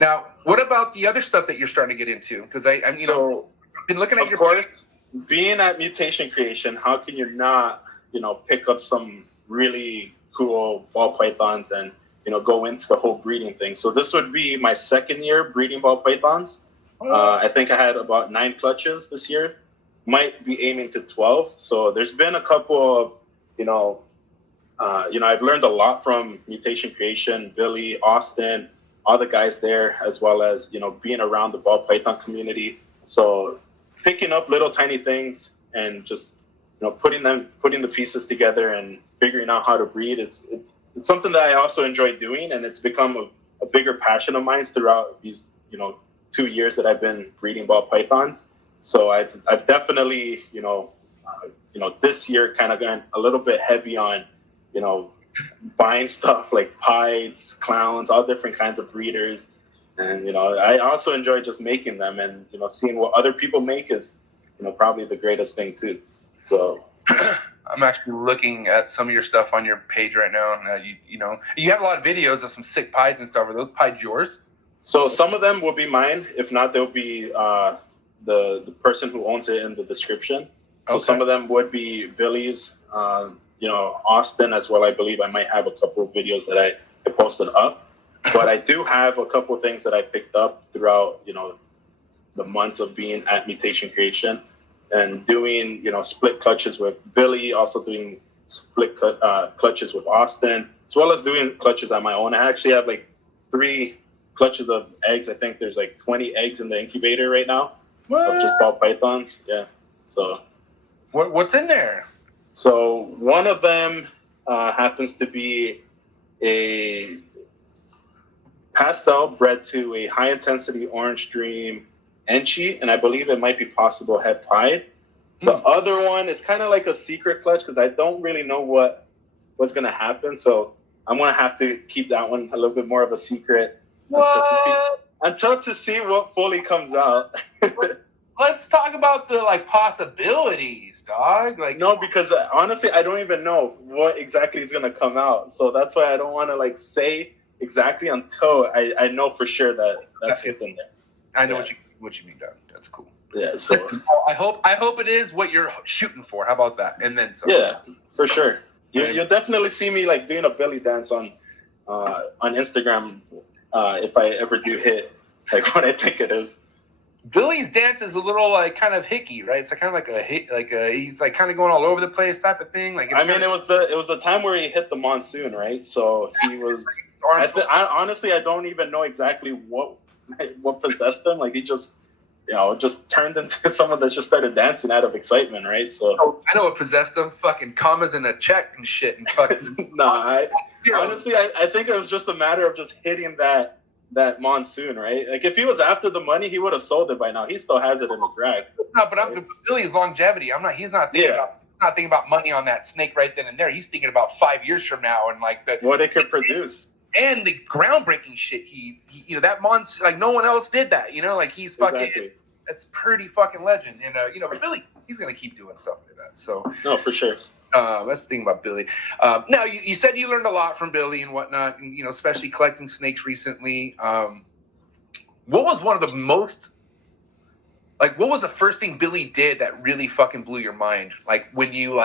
Now, what about the other stuff that you're starting to get into? Because I've been looking at your. Of course, being at Mutation Creation, how can you not, pick up some really cool ball pythons and, go into the whole breeding thing? So this would be my second year breeding ball pythons. I think I had about 9 clutches this year. Might be aiming to 12. So there's been a couple of, I've learned a lot from Mutation Creation, Billy, Austin, all the guys there, as well as, being around the ball python community. So picking up little tiny things and just, putting the pieces together and figuring out how to breed. It's something that I also enjoy doing, and it's become a bigger passion of mine throughout these, 2 years that I've been breeding ball pythons. So I've definitely, this year kind of gone a little bit heavy on, buying stuff like pieds, clowns, all different kinds of breeders. And, I also enjoy just making them, and, seeing what other people make is, probably the greatest thing too. So I'm actually looking at some of your stuff on your page right now. You have a lot of videos of some sick pieds and stuff. Are those pieds yours? So some of them will be mine. If not, they'll be the person who owns it in the description. So Some of them would be Billy's, Austin as well. I believe I might have a couple of videos that I posted up. But I do have a couple of things that I picked up throughout, the months of being at Mutation Creation and doing, split clutches with Billy, also doing split clutches with Austin, as well as doing clutches on my own. I actually have like 3 clutches of eggs. I think there's like 20 eggs in the incubator right now. What? Of just ball pythons. Yeah. So what's in there? So one of them happens to be a pastel bred to a high intensity orange dream Enchi, and I believe it might be possible het pied. The other one is kind of like a secret clutch because I don't really know what's going to happen. So I'm going to have to keep that one a little bit more of a secret until to see what fully comes out. Let's talk about the possibilities, dog. No, because honestly, I don't even know what exactly is going to come out. So that's why I don't want to say exactly until I know for sure that fits in there. I know what you mean, Doug. That's cool. Yeah. So I hope it is what you're shooting for. How about that? And then some. Yeah, for sure. You'll definitely see me doing a belly dance on Instagram if I ever do hit what I think it is. Billy's dance is a little kind of hickey, right? It's kind of like a hit, he's kind of going all over the place type of thing. It was the time where he hit the monsoon, right? So he was. Honestly, I don't even know exactly what possessed him. He just turned into someone that just started dancing out of excitement, right? So I know what possessed him. Fucking commas in a check and shit and fucking. Honestly, I think it was just a matter of just hitting that monsoon, right? If he was after the money, he would have sold it by now. He still has it in his rack. No, but Billy's longevity. He's not thinking about money on that snake right then and there. He's thinking about 5 years from now and what it could produce. And the groundbreaking shit he that month, no one else did that, he's fucking, exactly. That's pretty fucking legend. And, but Billy, he's going to keep doing stuff like that. So, no, for sure. Let's think about Billy. Now, you said you learned a lot from Billy and whatnot, and, especially collecting snakes recently. What was one of the most, what was the first thing Billy did that really fucking blew your mind? When you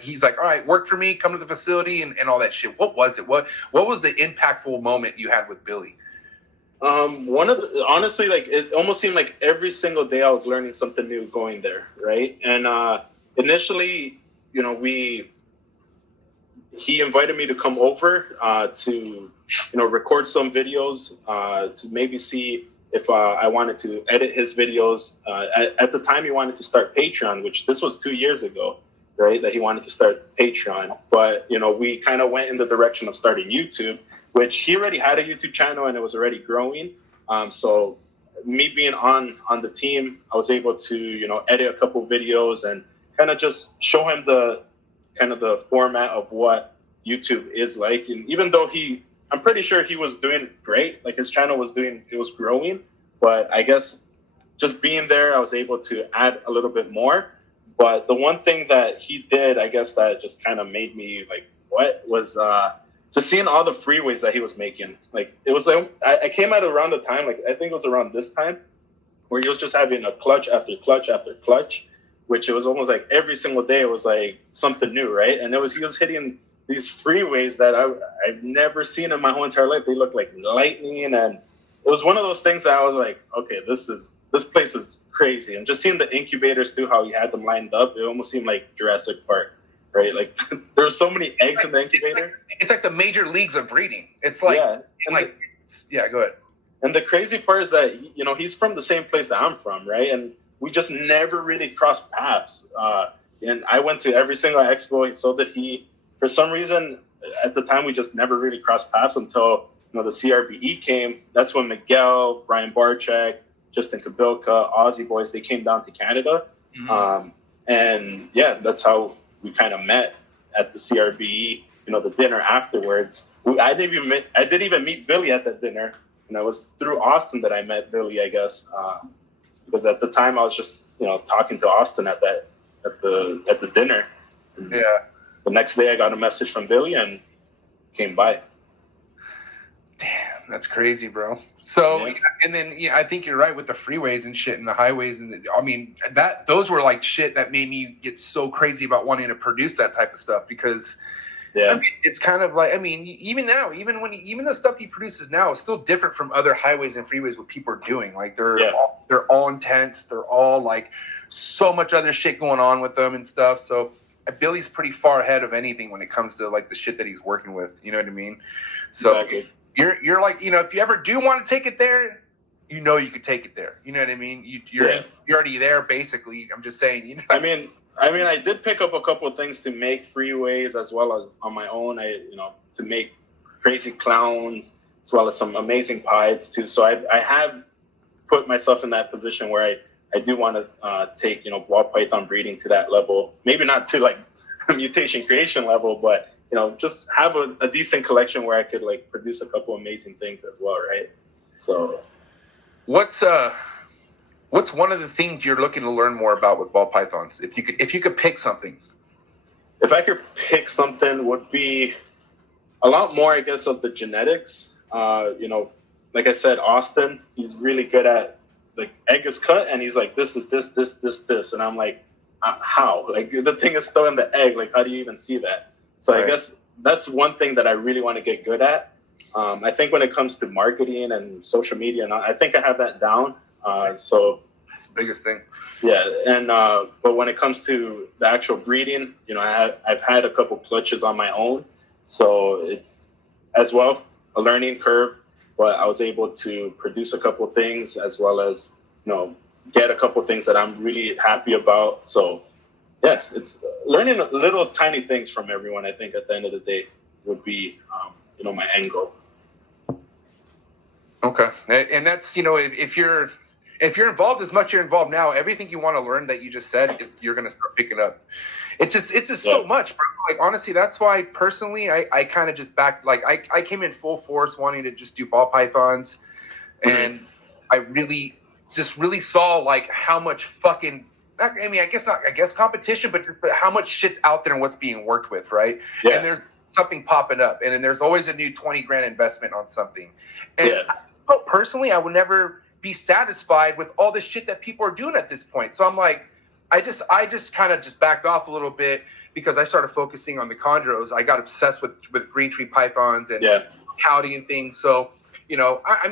he's all right, work for me, come to the facility and all that shit. What was it? What was the impactful moment you had with Billy? Honestly, it almost seemed like every single day I was learning something new going there. Right. And, initially, he invited me to come over, to, record some videos, to maybe see if I wanted to edit his videos. At the time, he wanted to start Patreon, which this was 2 years ago, right, that he wanted to start Patreon. But, we kind of went in the direction of starting YouTube, which he already had a YouTube channel and it was already growing. So me being on the team, I was able to, edit a couple videos and kind of just show him the format of what YouTube is like. And even though I'm pretty sure he was doing great. His channel it was growing, but I guess just being there, I was able to add a little bit more. But the one thing that he did, I guess that just kind of made me what was, just seeing all the freeways that he was making. Like, it was like, I came at around the time, like, I think it was around this time, where he was just having a clutch after clutch after clutch, which it was almost like every single day it was like something new, right? And he was hitting these freeways that I've never seen in my whole entire life. They looked like lightning, and it was one of those things that I was like, okay, this place is crazy. And just seeing the incubators too, how he had them lined up, it almost seemed like Jurassic Park, right? Like there were so many eggs in the incubator. It's like the major leagues of breeding. It's like, yeah, go ahead. And the crazy part is that, you know, he's from the same place that I'm from, right? And we just never really crossed paths. And I went to every single expo, so did he. For some reason, at the time, we just never really crossed paths until, you know, the CRBE came. That's when Miguel, Brian Barczyk, Justin Kabilka, Aussie boys, they came down to Canada. Mm-hmm. And yeah, that's how we kind of met at the CRBE, you know, the dinner afterwards. I didn't even meet Billy at that dinner. And it was through Austin that I met Billy, I guess, because at the time I was just, you know, talking to Austin at the dinner. And yeah. The next day I got a message from Billy and came by. Damn, that's crazy, bro. So, and then I think you're right with the freeways and shit and the highways, and I mean those were like shit that made me get so crazy about wanting to produce that type of stuff because. Yeah. I mean, it's kind of like, I mean, even now, even the stuff he produces now is still different from other highways and freeways what people are doing. Like they're all intense. They're all like so much other shit going on with them and stuff. So Billy's pretty far ahead of anything when it comes to like the shit that he's working with. You know what I mean? So exactly. You're like, you know, if you ever do want to take it there, you know, you could take it there. You know what I mean? You're already there, basically. I'm just saying, you know. I mean, I did pick up a couple of things to make freeways as well as on my own. To make crazy clowns as well as some amazing pieds too. So I have put myself in that position where I do want to take, you know, ball python breeding to that level. Maybe not to like mutation creation level, but you know, just have a decent collection where I could like produce a couple amazing things as well, right? So, What's one of the things you're looking to learn more about with ball pythons? If you could pick something. If I could pick something, would be a lot more, I guess, of the genetics. You know, like I said, Austin, he's really good at like egg is cut, and he's like, this is this, and I'm like, how? Like the thing is still in the egg. Like, how do you even see that? So right. I guess that's one thing that I really want to get good at. I think when it comes to marketing and social media, and I think I have that down. So it's the biggest thing. Yeah, and but when it comes to the actual breeding, you know, I've had a couple clutches on my own, so it's as well a learning curve. But I was able to produce a couple things as well as, you know, get a couple things that I'm really happy about. So yeah, it's learning little tiny things from everyone. I think at the end of the day would be, you know, my end goal. Okay, and that's, you know, if you're involved as much you're involved now, everything you want to learn that you just said is you're gonna start picking up. It's just so much, bro. Like honestly, that's why personally I kind of just backed. Like I came in full force wanting to just do ball pythons, and I really saw like how much fucking. I mean, I guess competition, but how much shit's out there and what's being worked with, right? Yeah. And there's something popping up, and then there's always a new $20,000 investment on something. And personally, I would never be satisfied with all the shit that people are doing at this point. So I'm like, I just kind of just backed off a little bit because I started focusing on the chondros. I got obsessed with green tree pythons and pouty and things. So, you know, I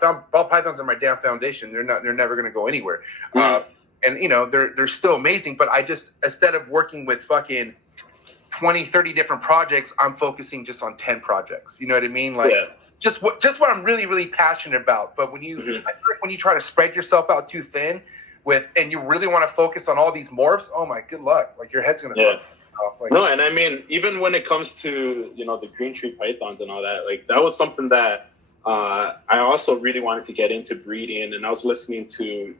found ball pythons are my damn foundation. They're never going to go anywhere. And you know, they're still amazing, but I just, instead of working with fucking 20, 30 different projects, I'm focusing just on 10 projects. You know what I mean? Like just what I'm really, really passionate about. But when you, I feel like when you try to spread yourself out too thin and you really want to focus on all these morphs, oh my, good luck. Like your head's going to off. Like, no, and I mean, even when it comes to, you know, the green tree pythons and all that, like that was something that I also really wanted to get into breeding. And I was listening to,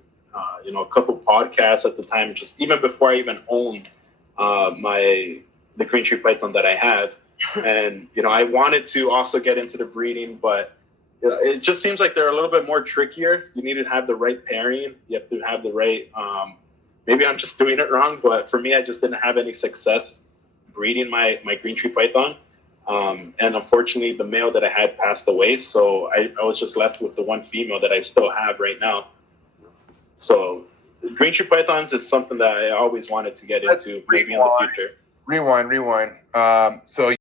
you know, a couple podcasts at the time, just even before I even owned the green tree python that I have. And, you know, I wanted to also get into the breeding, but you know, it just seems like they're a little bit more trickier. You need to have the right pairing. You have to have the right, maybe I'm just doing it wrong, but for me, I just didn't have any success breeding my green tree python. And unfortunately, the male that I had passed away, so I was just left with the one female that I still have right now. So green tree pythons is something that I always wanted to get into maybe in the future. Rewind. So